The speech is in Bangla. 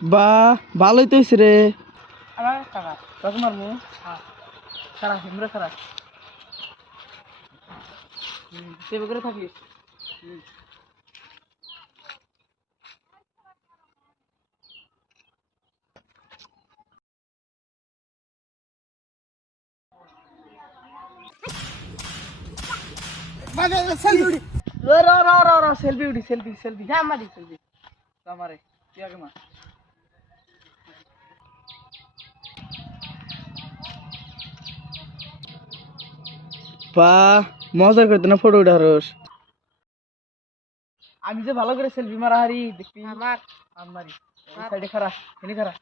বাহ ভালোই তো হইছে রে। আমার কাকা তোকে মারমু খারাপ হিমরা খারাপ সেভ করে থাকিস সেলফি উঠি সেলফি সেলফি হ্যাঁ মারি সেলফি আমারে কি আগে মা বাহ মজা করতে না ফটো উঠারস। আমি যে ভালো করে সেলফি মারা হারি দেখবি আমার আমারই সাইডে খারাপ এনে খারাপ